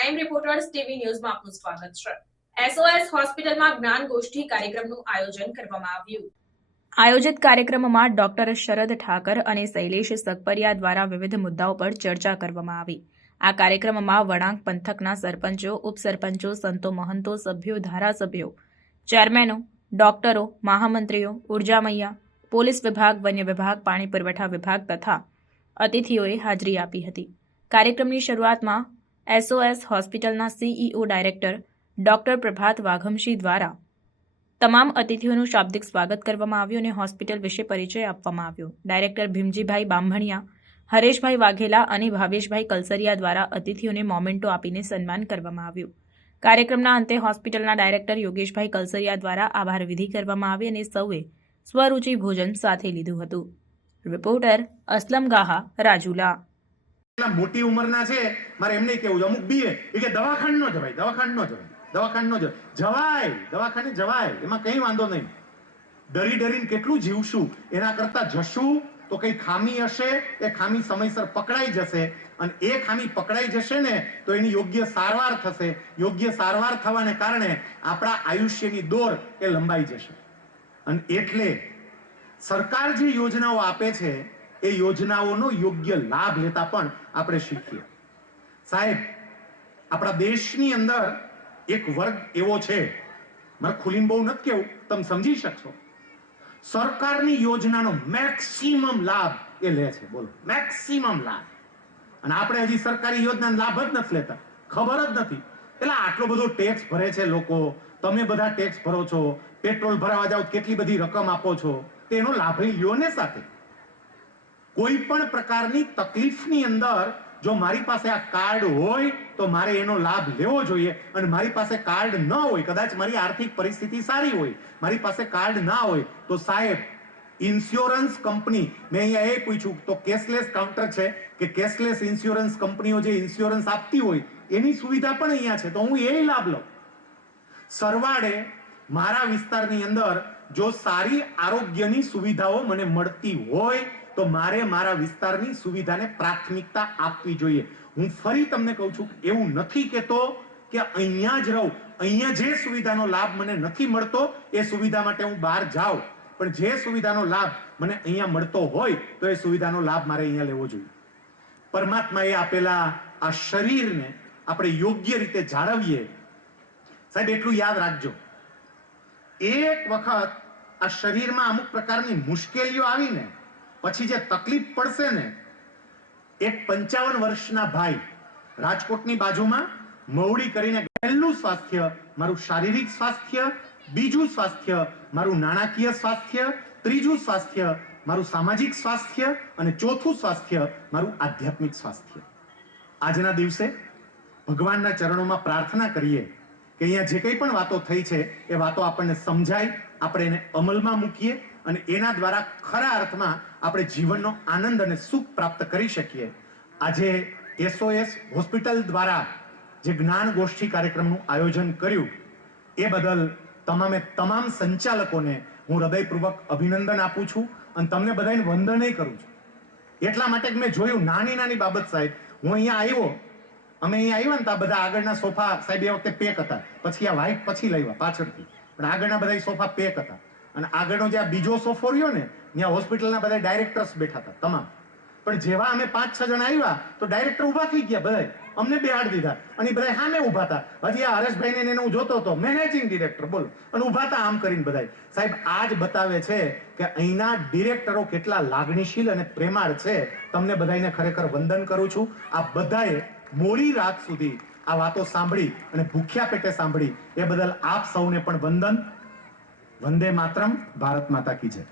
Prime reporters TV ન્યૂઝમાં આપનું સ્વાગત છે. એસઓએસ હોસ્પિટલમાં જ્ઞાન ગોષ્ઠી કાર્યક્રમનું આયોજન કરવામાં આવ્યું. આયોજિત કાર્યક્રમમાં ડોક્ટર શરદ ઠાકર અને શૈલેષ સકપરિયા દ્વારા વિવિધ મુદ્દાઓ પર ચર્ચા કરવામાં આવી. આ કાર્યક્રમમાં વળાંક પંથકના સરપંચો, ઉપસરપંચો, સંતો, મહંતો, સભ્યો, ધારાસભ્યો, ચેરમેનો, ડોક્ટરો, મહામંત્રીઓ, ઉર્જામૈયા, પોલીસ વિભાગ, વન્ય વિભાગ, પાણી પુરવઠા વિભાગ તથા અતિથિઓએ હાજરી આપી હતી. કાર્યક્રમની શરૂઆતમાં એસઓએસ હોસ્પિટલના CEO director doctor Prabhat Vaghamshi દ્વારા તમામ અતિથિઓનું શાબ્દિક સ્વાગત કરવામાં આવ્યું અને હોસ્પિટલ વિશે પરિચય આપવામાં આવ્યો. ડાયરેક્ટર ભીમજીભાઈ બાંભણિયા હરેશભાઈ વાઘેલા અને ભાવેશભાઈ કલસરિયા દ્વારા અતિથિઓને મોમેન્ટો આપીને સન્માન કરવામાં આવ્યું. કાર્યક્રમના અંતે હોસ્પિટલના ડાયરેક્ટર યોગેશભાઈ કલસરિયા દ્વારા આભાર વિધિ કરવામાં આવી અને સૌએ સ્વરૂચિ ભોજન સાથે લીધું હતું. રિપોર્ટર અસલમ ગાહા, રાજુલા. મોટી ઉંમરના છે, મારે એમ નહીં કેવું અમુક બીએ કે દવાખાને નો જવાય દવાખાને નો જવાય દવાખાને નો જવાય, દવાખાને જવાય, એમાં કઈ વાંધો નહીં. ડરી ડરીને કેટલું જીવશું, એના કરતા જશું, તો કઈ ખામી હશે, એ ખામી સમયસર પકડાઈ જશે, અને એ ખામી પકડાઈ જશે ને, તો એની યોગ્ય સારવાર થશે. યોગ્ય સારવાર થવાને કારણે આપણા આયુષ્યની દોર એ લંબાઈ જશે. અને એટલે સરકાર જે યોજનાઓ આપે છે એ યોજનાઓનો યોગ્ય લાભ લેતા પણ આપણે શીખીએ. સાહેબ, આપણા દેશની અંદર એક વર્ગ એવો છે, મારે ખુલીને બહુ નથી કેવું, તમે સમજી શકશો. સરકારની યોજનાનો મેક્સિમમ લાભ એ લે છે, બોલો. મેક્સિમમ લાભ. અને આપણે હજી સરકારી યોજનાનો લાભ જ નથી લેતા. ખબર જ નથી. એટલે આટલો બધો ટેક્સ ભરે છે લોકો. તમે બધા ટેક્સ ભરો છો. પેટ્રોલ ભરાવા જાઓ, કેટલી બધી રકમ આપો છો. તેનો લાભ લ્યો ને સાથે. કોઈ પણ પ્રકારની તકલીફની અંદર જો મારી પાસે આ કાર્ડ હોય, તો મારે એનો લાભ લેવો જોઈએ. અને મારી પાસે કાર્ડ ન હોય, કદાચ મારી આર્થિક પરિસ્થિતિ સારી હોય, મારી પાસે કાર્ડ ના હોય, તો સાહેબ ઇન્સ્યોરન્સ કંપની મેં અહીંયા એ પૂછ્યું, તો કેશલેસ કાઉન્ટર છે કે કેશલેસ ઇન્સ્યોરન્સ કંપનીઓ જે ઇન્સ્યોરન્સ આપતી હોય, એની સુવિધા પણ અહીંયા છે. તો હું એ લાભ લઉં. સરવાળે મારા વિસ્તારની અંદર જો સારી આરોગ્યની સુવિધાઓ મને મળતી હોય તો મારે મારા વિસ્તારની સુવિધાને પ્રાથમિકતા આપવી જોઈએ. હું ફરી તમને કહું છું એવું નથી કહેતો કે અહીંયા જ રહું. અહીંયા જે સુવિધાનો લાભ મને નથી મળતો, એ સુવિધા માટે હું બહાર જાઉં. પણ જે સુવિધાનો લાભ મને અહીંયા મળતો હોય, તો એ સુવિધાનો લાભ મારે અહીંયા લેવો જોઈએ. પરમાત્માએ આપેલા આ શરીરને આપણે યોગ્ય રીતે જાળવીએ. સાહેબ, એટલું યાદ રાખજો. એક વખત આ શરીરમાં અમુક પ્રકારની મુશ્કેલીઓ આવીને પછી જે તકલીફ પડશે ને, એક પંચાવન વર્ષના ભાઈ રાજકોટની બાજુમાં મવડી કરીને પહેલું સ્વાસ્થ્ય, મારું શારીરિક સ્વાસ્થ્ય, બીજું સ્વાસ્થ્ય, મારું નાણાકીય સ્વાસ્થ્ય, ત્રીજું સ્વાસ્થ્ય, મારું સામાજિક સ્વાસ્થ્ય અને ચોથું સ્વાસ્થ્ય, મારું આધ્યાત્મિક સ્વાસ્થ્ય. આજના દિવસે ભગવાનના ચરણોમાં પ્રાર્થના કરીએ કે અહીંયા જે કંઈ પણ વાતો થઈ છે, એ વાતો આપણને સમજાય, આપણે એને અમલમાં મૂકીએ અને એના દ્વારા ખરા અર્થમાં આપણે જીવનનો આનંદ અને સુખ પ્રાપ્ત કરી શકીએ. આજે એસઓએસ હોસ્પિટલ દ્વારા જે જ્ઞાન ગોષ્ઠી કાર્યક્રમનું આયોજન કર્યું, એ બદલ તમામે તમામ સંચાલકોને હું હૃદયપૂર્વક અભિનંદન આપું છું અને તમને બધાને વંદનય કરું છું. એટલા માટે મેં જોયું નાની નાની બાબત સાહેબ. હું અહીંયા આવ્યો, અમે અહીંયા આવ્યા ને તો બધા આગળના સોફા સાહેબ એ વખતે પેક હતા. પછી આ વ્હાઈટ પછી લાવ્યા પાછળથી. પણ આગળના બધા સોફા પેક હતા. અને આગળનો જે આ બીજો સોફો રહ્યો ને, ત્યાં હોસ્પિટલના બધા ડાયરેક્ટર્સ બેઠા હતા, તમામ. પણ જેવા અમે પાંચ છ જણા આવ્યા, તો ડાયરેક્ટર ઊભા થઈ ગયા બધા અમને બેહાડ દીધા. અને બધા સામે ઊભા હતા. હજી આ હરેશભાઈ ને એને હું જોતો હતો, મેનેજિંગ ડિરેક્ટર, બોલો. અને ઊભા હતા આમ કરીને બધા સાહેબ આ જ બતાવે છે કે અહીંના ડિરેક્ટરો કેટલા લાગણીશીલ અને પ્રેમાળ છે. તમને બધાને ખરેખર વંદન કરું છું. આ બધાએ મોડી રાત સુધી આ વાતો સાંભળી અને ભૂખ્યા પેટે સાંભળી. એ બદલ આપ સૌને પણ વંદન. વંદે માતરમ ભારત માતા કી જય.